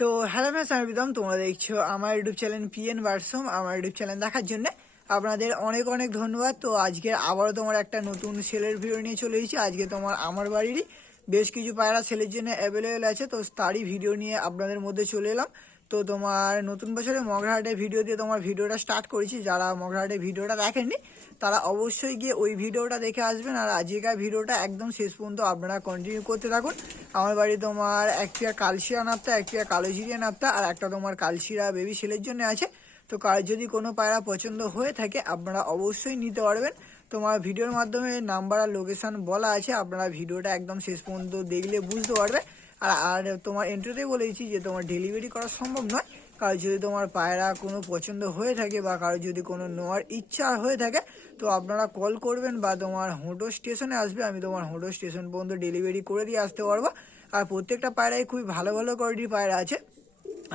তো hello friends, আমি প্রীতম। তোমরা দেখছো আমার ইউটিউব চ্যানেল পিএন ভার্সম। আমার ইউটিউব চ্যানেল দেখার জন্য আপনাদের অনেক অনেক ধন্যবাদ। তো আজকে আবারও তোমার একটা নতুন সেলের ভিডিও নিয়ে চলে এসেছি। আজকে তোমার আমার বাড়িরই বেশ কিছু পায়রা সেলের জন্য অ্যাভেলেবেল আছে, তো তারই ভিডিও নিয়ে আপনাদের মধ্যে চলে এলাম। তো তোমার নতুন বছরে মগরাহাটের ভিডিও দিয়ে তোমার ভিডিওটা স্টার্ট করেছি। যারা মগরাহাটের ভিডিওটা দেখেননি তারা অবশ্যই গিয়ে ওই ভিডিওটা দেখে আসবেন। আর আজকের ভিডিওটা একদম শেষ পর্যন্ত আপনারা কন্টিনিউ করতে থাকুন। আমার বাড়ি তোমার এক পেয়ার কালশিরা নাপ্তা, এক পেয়ার কালোজিরিয়া নাপ্তা, আর একটা তোমার কালশিরা বেবি সেলের জন্য আছে। তো যদি কোনো পায়রা পছন্দ হয়ে থাকে আপনারা অবশ্যই নিতে পারবেন। তোমার ভিডিওর মাধ্যমে নাম্বার আর লোকেশান বলা আছে, আপনারা ভিডিওটা একদম শেষ পর্যন্ত দেখলে বুঝতে পারবে। আর তোমার এন্ট্রিতেই বলেছি যে তোমার ডেলিভারি করা সম্ভব নয়। কারো যদি তোমার পায়রা কোনো পছন্দ হয়ে থাকে বা কারো যদি কোনো নেওয়ার ইচ্ছা হয়ে থাকে তো আপনারা কল করবেন বা তোমার হোটো স্টেশনে আসবে। আমি তোমার হোটো স্টেশন পর্যন্ত ডেলিভারি করে দিয়ে আসতে পারবো। আর প্রত্যেকটা পায়রাই খুবই ভালো ভালো কোয়ালিটির পায়রা আছে।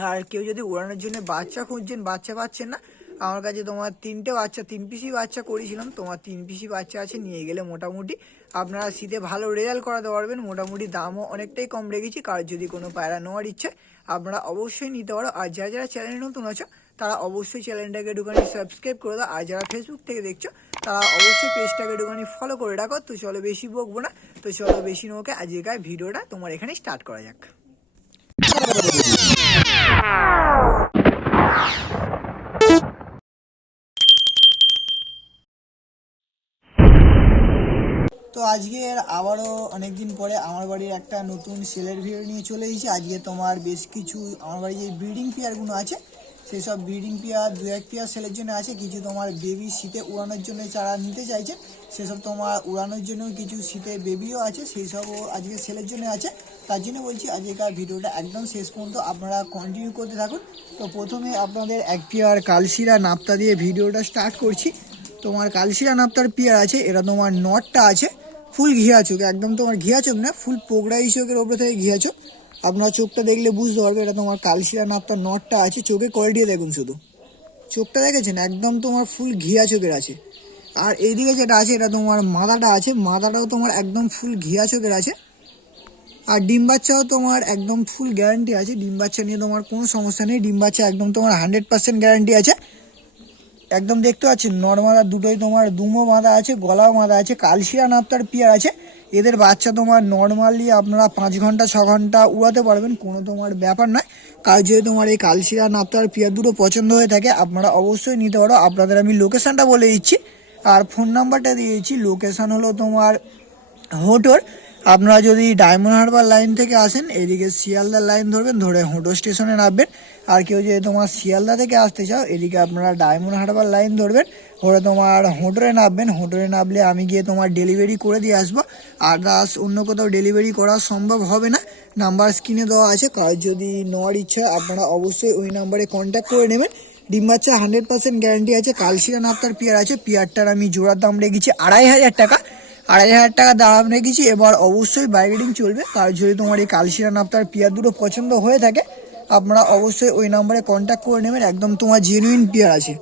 আর কেউ যদি উড়ানোর জন্য বাচ্চা খুঁজছেন, বাচ্চা পাচ্ছেন না, আমার কাছে তোমার 3টে বাচ্চা, 3 পিসি বাচ্চা করেছিলাম। তোমার 3 পিসি বাচ্চা আছে, নিয়ে গেলে মোটামুটি আপনারা শীতে ভালো রেজাল্ট করাতে পারবেন। মোটামুটি দামও অনেকটাই কম রেখেছি। কারণ যদি কোনো পায়রা নেওয়ার ইচ্ছে আপনারা অবশ্যই নিতে পারো। আর যারা যারা চ্যানেলে নতুন আছো তারা অবশ্যই চ্যানেলটাকে একটুখানি সাবস্ক্রাইব করে দাও। আর যারা ফেসবুক থেকে দেখছো তারা অবশ্যই পেজটাকে একটুখানি ফলো করে রাখো। তো চলো বেশি বকবো না, তো চলো বেশি নৌকে আজকের ভিডিওটা তোমার এখানে স্টার্ট করা যাক। তো আজকের আবারও অনেকদিন পরে আমার বাড়ির একটা নতুন সেলের ভিডিও নিয়ে চলে এসেছি। আজকে তোমার বেশ কিছু আমার বাড়ি যে ব্রিডিং পেয়ারগুলো আছে সেই সব ব্রিডিং পেয়ার 2-1 পেয়ার সেলের জন্য আছে। কিছু তোমার বেবি শীতে উড়ানোর জন্য যারা নিতে চাইছে সেসব তোমার উড়ানোর জন্য কিছু শীতে বেবিও আছে, সেই সবও আজকে সেলের জন্য আছে। তার জন্য বলছি আজকের ভিডিওটা একদম শেষ পর্যন্ত আপনারা কন্টিনিউ করতে থাকুন। তো প্রথমে আপনাদের 1 পেয়ার কালশিরা নাপ্তা দিয়ে ভিডিওটা স্টার্ট করছি। তোমার কালশিরা নাপ্তার পেয়ার আছে, এটা তোমার নটটা আছে ফুল ঘিয়া চোখ, একদম তোমার ঘিয়া চোখ না, ফুল পোগড়াই চোখের ওপরে থেকে ঘিয়া চোখ। আপনার চোখটা দেখলে বুঝতে পারবে এটা তোমার কালশিরা নাপ্তার নটটা আছে। চোখে কোয়ালিটি দেখুন, শুধু চোখটা দেখেছেন, একদম তোমার ফুল ঘিয়া চোখের আছে। আর এইদিকে যেটা আছে এটা তোমার মাদাটা আছে, মাদাটাও তোমার একদম ফুল ঘিয়া চোখের আছে। আর ডিম বাচ্চাও তোমার একদম ফুল গ্যারান্টি আছে, ডিম বাচ্চা নিয়ে তোমার কোনো সমস্যা নেই। ডিম বাচ্চা একদম তোমার 100% গ্যারান্টি আছে। একদম দেখতে পাচ্ছি নর্মাল দুটোই তোমার দুমো বাঁধা আছে, গলাও বাঁধা আছে। কালশিরা নাপ্তার পেয়ার আছে, এদের বাচ্চা তোমার নর্মালি আপনারা 5 ঘন্টা 6 ঘন্টা উড়াতে পারবেন, কোনো তোমার ব্যাপার নয়। কারণ যদি তোমার এই কালশিরা নাপ্তার পেয়ার দুটো পছন্দ হয়ে থাকে আপনারা অবশ্যই নিতে পারো। আপনাদের আমি লোকেশানটা বলে দিচ্ছি আর ফোন নাম্বারটা দিয়েছি। লোকেশান হলো তোমার হোটোর। আপনারা যদি ডায়মন্ড হারবার লাইন থেকে আসেন এদিকে শিয়ালদার লাইন ধরবেন, ধরে হোটো স্টেশনে নামবেন। আর কেউ যদি তোমার শিয়ালদা থেকে আসতে চাও এদিকে আপনারা ডায়মন্ড হারবার লাইন ধরবেন, ওরা তোমার হোটোরে নামবেন। হোটোরে নামলে আমি গিয়ে তোমার ডেলিভারি করে দিয়ে আসবো। আদার্স অন্য কোথাও ডেলিভারি করা সম্ভব হবে না। নাম্বার স্ক্রিনে দেওয়া আছে, কাজ যদি নেওয়ার ইচ্ছা আপনারা অবশ্যই ওই নাম্বারে কন্ট্যাক্ট করে নেবেন। ডিম বাচ্চা 100% গ্যারান্টি আছে। কালশিরা নাপ্তার পেয়ার আছে, পেয়ারটার আমি জোড়ার দাম রেখেছি 2500 টাকা। 2500 টাকা দাম রেখেছি। এবার অবশ্যই বাইরেডিং চলবে। কার যদি তোমার এই কালশিরা নাপ্তার পেয়ার দুটো পছন্দ হয়ে থাকে আপনারা অবশ্যই ওই নাম্বারে কন্ট্যাক্ট করে নেবেন। একদম তোমার জেনুইন পেয়ার আছে,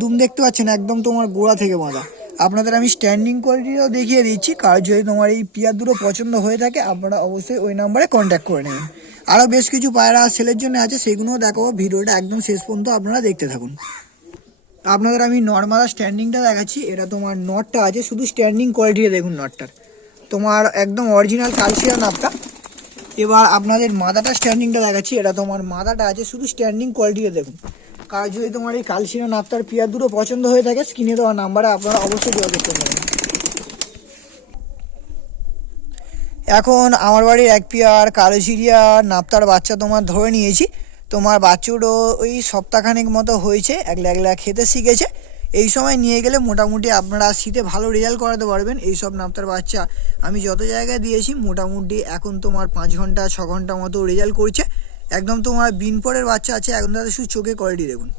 দুম দেখতে পাচ্ছেন একদম তোমার গোড়া থেকে বাঁধা। আপনাদের আমি স্ট্যান্ডিং কোয়ালিটিও দেখিয়ে দিচ্ছি। কার যদি তোমার এই পেয়ার দুটো পছন্দ হয়ে থাকে আপনারা অবশ্যই ওই নাম্বারে কন্ট্যাক্ট করে নেবেন। আরও বেশ কিছু পায়রা সেলের জন্য আছে, সেগুলোও দেখাবো। ভিডিওটা একদম শেষ পর্যন্ত আপনারা দেখতে থাকুন। আপনাদের আমি নর্মাল স্ট্যান্ডিংটা দেখাচ্ছি। এটা তোমার নটটা আছে, শুধু স্ট্যান্ডিং কোয়ালিটিটা দেখুন নটটার, তোমার একদম অরিজিনাল কালশিরা নাপ্তা। এবার আপনাদের মাদাটা স্ট্যান্ডিংটা দেখাচ্ছি। এটা তোমার মাদাটা আছে, শুধু স্ট্যান্ডিং কোয়ালিটিটা দেখুন। কার যদি তোমার এই কালশিরা নাপ্তার পেয়ার দুটো পছন্দ হয়ে থাকে স্ক্রিনে দেওয়া নাম্বারে আপনারা অবশ্যই যোগাযোগ করে নেবেন। এখন আমার বাড়ির 1 পেয়ার কালোজিরিয়া নাপ্তার বাচ্চা তোমার ধরে নিয়েছি। তোমার বাচ্চাগুলো ওই সপ্তাহখানেক মতো হয়েছে, একলা একলা খেতে শিখেছে। এই সময় নিয়ে গেলে মোটামুটি আপনারা শীতে ভালো রেজাল্ট করাতে পারবেন। এই সব নাপ্তার বাচ্চা আমি যত জায়গায় দিয়েছি মোটামুটি এখন তোমার 5 ঘন্টা 6 ঘন্টা মতো রেজাল্ট করছে। একদম তোমার বিনপরের বাচ্চা আছে, একদম তাদের শুধু চোখে কোয়ালিটি দেখুন,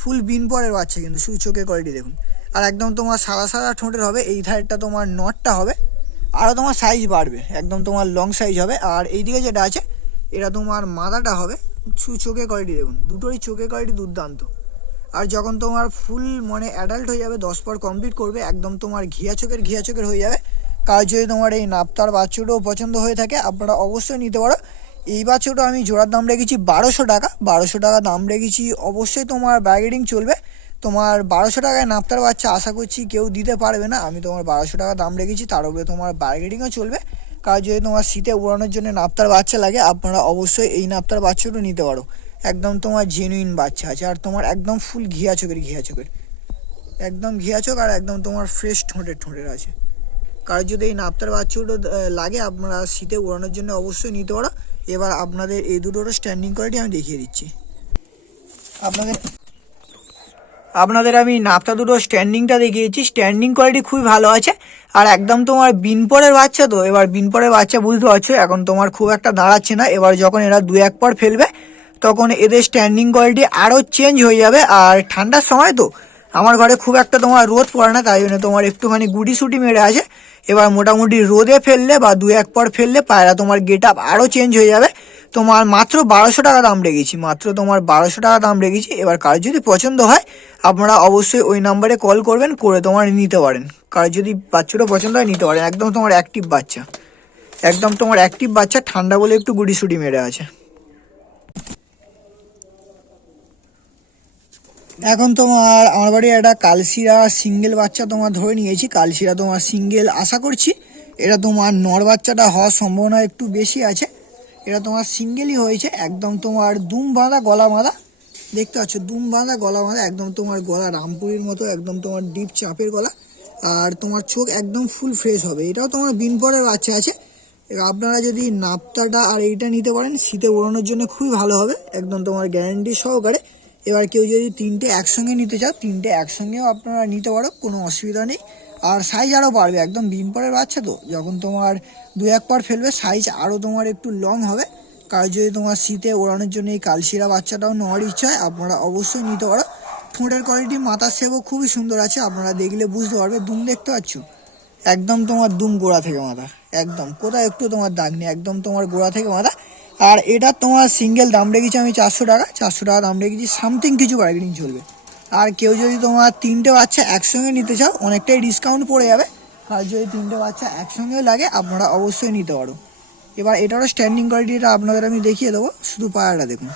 ফুল বিনপরের বাচ্চা কিন্তু শুধু চোখে কোয়ালিটি দেখুন। আর একদম তোমার সাদা সাদা ঠোঁটের হবে। এই ধারটা তোমার নটটা হবে, আরও তোমার সাইজ বাড়বে, একদম তোমার লং সাইজ হবে। আর এইদিকে যেটা আছে এটা তোমার মাদাটা হবে, চোখে কোয়ালিটি দেখুন, দুটোরই চোখে কোয়ালিটি দুর্দান্ত। আর যখন তোমার ফুল মানে অ্যাডাল্ট হয়ে যাবে, 10 পর কমপ্লিট করবে, একদম তোমার ঘিয়া চোখের হয়ে যাবে। কাজ যদি তোমার এই নাপ্তার বাচ্চাটাও পছন্দ হয়ে থাকে আপনারা অবশ্যই নিতে পারো। এই বাচ্চাটা আমি জোড়ার দাম রেখেছি 1200 টাকা। 1200 টাকা দাম রেখেছি, অবশ্যই তোমার বার্গেনিং চলবে। তোমার 1200 টাকায় নাপ্তার বাচ্চা আশা করছি কেউ দিতে পারবে না। আমি তোমার 1200 টাকা দাম রেখেছি, তার উপরে তোমার বার্গেনিংও চলবে। কারণ যদি তোমার শীতে উড়ানোর জন্য নাপ্তার বাচ্চা লাগে, আপনারা অবশ্যই এই নাপ্তার বাচ্চাটা নিতে পারো। একদম তোমার জেনুইন বাচ্চা আছে, আর তোমার একদম ফুল ঘিয়া চোখের একদম ঘিয়া চোখ, আর একদম তোমার ফ্রেশ ঠোঁটের আছে। কারণ যদি এই নাপ্তার বাচ্চাগুলো লাগে, আপনারা শীতে উড়ানোর জন্য অবশ্যই নিতে পারো। এবার আপনাদের এই দুটোরও স্ট্যান্ডিং কোয়ালিটি আমি দেখিয়ে দিচ্ছি। আপনাদের আমি নাপ্তা দুটো স্ট্যান্ডিংটা দেখিয়েছি, স্ট্যান্ডিং কোয়ালিটি খুবই ভালো আছে। আর একদম তোমার বিনপরের বাচ্চা, তো এবার বিনপরের বাচ্চা বুঝতে পারছো এখন তোমার খুব একটা দাঁড়াচ্ছে না। এবার যখন এরা 2-1 পর ফেলবে, তখন এদের স্ট্যান্ডিং কোয়ালিটি আরও চেঞ্জ হয়ে যাবে। আর ঠান্ডার সময় তো আমার ঘরে খুব একটা তোমার রোদ পড়ে না, তাই জন্য তোমার একটুখানি গুটি সুটি মেরে আছে। এবার মোটামুটি রোদে ফেললে বা 2-1 পর ফেললে পায়রা তোমার গেট আপ আরও চেঞ্জ হয়ে যাবে। তোমার মাত্র 1200 টাকা দাম রেখেছি, মাত্র তোমার 1200 টাকা দাম রেখেছি। এবার কার যদি পছন্দ হয়, আপনারা অবশ্যই ওই নাম্বারে কল করবেন, করে তোমার নিতে পারেন। কার যদি বাচ্চাটা পছন্দ হয় নিতে পারেন। একদম তোমার অ্যাক্টিভ বাচ্চা, ঠান্ডা বলে একটু গুটি সুটি মেরে আছে। এখন তোমার আমার বাড়ি একটা কালশিরা সিঙ্গেল বাচ্চা তোমার ধরে নিয়েছি। কালশিরা তোমার সিঙ্গেল আশা করছি, এটা তোমার নর বাচ্চাটা হওয়ার সম্ভাবনা একটু বেশি আছে। এটা তোমার সিঙ্গেলই হয়েছে। একদম তোমার দুম বাঁধা গলা বাঁধা, দেখতে পাচ্ছ দুম বাঁধা গলা বাঁধা, একদম তোমার গলা রামপুরির মতো, একদম তোমার ডিপ চাপের গলা। আর তোমার চোখ একদম ফুল ফ্রেশ হবে। এটাও তোমার বিনপরের বাচ্চা আছে। আপনারা যদি নাপ্তাটা আর এইটা নিতে পারেন, শীতে ওড়ানোর জন্য খুবই ভালো হবে, একদম তোমার গ্যারান্টি সহকারে। এবার কেউ যদি তিনটে একসঙ্গে নিতে চাও, তিনটে একসঙ্গেও আপনারা নিতে পারো, কোনো অসুবিধা নেই। আর সাইজ আরও বাড়বে, একদম বিনপরের বাচ্চা তো যখন তোমার 2-1 পর ফেলবে, সাইজ আরও তোমার একটু লং হবে। কারণ যদি তোমার শীতে ওড়ানোর জন্য এই কালশিরা বাচ্চাটাও নেওয়ার ইচ্ছা হয়, আপনারা অবশ্যই নিতে পারো। ঠোঁটের কোয়ালিটি, মাথার শেপও খুবই সুন্দর আছে, আপনারা দেখলে বুঝতে পারবে। দুম দেখতে পাচ্ছ, একদম তোমার দুম গোড়া থেকে মাথা, একদম কোথাও একটু তোমার দাগ নেই, একদম তোমার গোড়া থেকে মাথা। আর এটা তোমার সিঙ্গেল দাম রেখেছি আমি 400 টাকা। 400 টাকা দাম রেখেছি, সামথিং কিছু বার্গেনিং চলবে। আর কেউ যদি তোমার তিনটে বাচ্চা একসঙ্গে নিতে চাও, অনেকটাই ডিসকাউন্ট পড়ে যাবে। আর যদি তিনটে বাচ্চা একসঙ্গেও লাগে, আপনারা অবশ্যই নিতে পারো। এবার এটারও স্ট্যান্ডিং কোয়ালিটিটা আপনাদের আমি দেখিয়ে দেবো, শুধু পায়াটা দেখুন,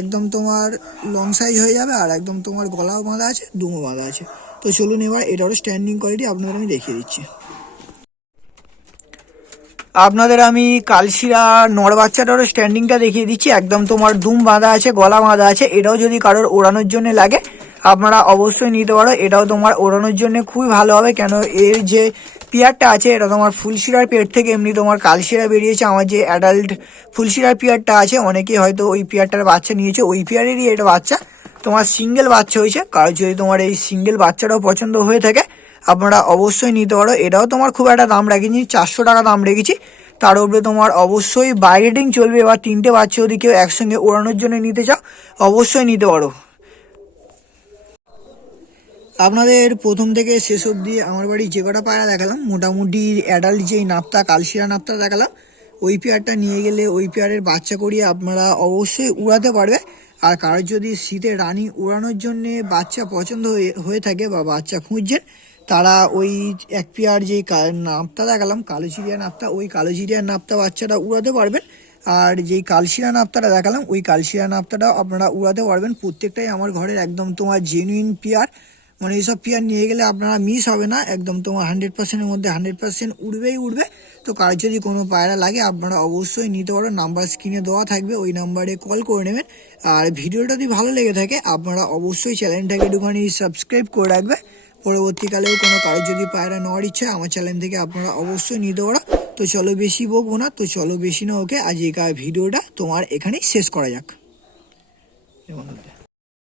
একদম তোমার লং সাইজ হয়ে যাবে। আর একদম তোমার গলাও বাঁধা আছে, দুমও বাঁধা আছে। তো চলুন এবার এটারও স্ট্যান্ডিং কোয়ালিটি আপনাদের আমি দেখিয়ে দিচ্ছি। আপনাদের আমি কালশিরা নর বাচ্চাটারও স্ট্যান্ডিংটা দেখিয়ে দিচ্ছি। একদম তোমার দুম বাঁধা আছে, গলা বাঁধা আছে। এটাও যদি কারোর ওড়ানোর জন্য লাগে, আপনারা অবশ্যই নিতে পারো। এটাও তোমার ওড়ানোর জন্য খুবই ভালো হবে, কেন এর যে পিয়ারটা আছে, এটা তোমার ফুলশিরার পেট থেকে এমনি তোমার কালশিরা বেরিয়েছে। আমার যে অ্যাডাল্ট ফুলশিরার পিয়ারটা আছে, অনেকে হয়তো ওই পিয়ারটার বাচ্চা নিয়েছে, ওই পিয়ারেরই এটা বাচ্চা তোমার সিঙ্গেল বাচ্চা হয়েছে। কারণ যদি তোমার এই সিঙ্গেল বাচ্চাটাও পছন্দ হয়ে থাকে, আপনারা অবশ্যই নিতে পারো। এটাও তোমার খুব একটা দাম রাখিনি, 400 টাকা দাম রেখেছি। তার উপরে তোমার অবশ্যই বার্গেনিং চলবে। এবার তিনটে বাচ্চা যদি কেউ একসঙ্গে ওড়ানোর জন্য নিতে চাও, অবশ্যই নিতে পারো। আপনাদের প্রথম থেকে শেষ অবধি আমার বাড়ি যে কটা পায়রা দেখালাম, মোটামুটি অ্যাডাল্ট যেই নাপ্তা কালশিরা নাপ্তা দেখালাম, ওই পেয়ারটা নিয়ে গেলে ওই পেয়ারের বাচ্চা করিয়ে আপনারা অবশ্যই উড়াতে পারবে। আর কারোর যদি শীতে রানি উড়ানোর জন্যে বাচ্চা পছন্দ হয়ে থাকে বা বাচ্চা খুঁজছেন, তারা ওই এক পেয়ার যেই নাপ্তা দেখালাম কালোচিরিয়া নাপ্তা, ওই কালোচিরিয়া নাপ্তা বাচ্চাটা উড়াতে পারবেন। আর যেই কালশিরা নাপ্তাটা দেখালাম, ওই কালশিরা নাপ্তাটাও আপনারা উড়াতে পারবেন। প্রত্যেকটাই আমার ঘরের একদম তোমার জেনুইন পেয়ার, মানে এইসব পেয়ার নিয়ে গেলে আপনারা মিস হবে না, একদম তোমার 100%-এর মধ্যে 100% উড়বে। তো কার যদি কোনো পায়রা লাগে, আপনারা অবশ্যই নিতে পারো। নাম্বার স্ক্রিনে দেওয়া থাকবে, ওই নাম্বারে কল করে নেবেন। আর ভিডিওটা যদি ভালো লেগে থাকে, আপনারা অবশ্যই চ্যানেলটাকে একটুখানি সাবস্ক্রাইব করে রাখবে। পরবর্তীকালেও কোনো কারোর যদি পায়রা নেওয়ার ইচ্ছা, আমার চ্যানেল থেকে আপনারা অবশ্যই নিতে পারো। তো চলো বেশি বকবো না, তো চলো বেশি না ওকে, আজকের ভিডিওটা তোমার এখানেই শেষ করা যাক।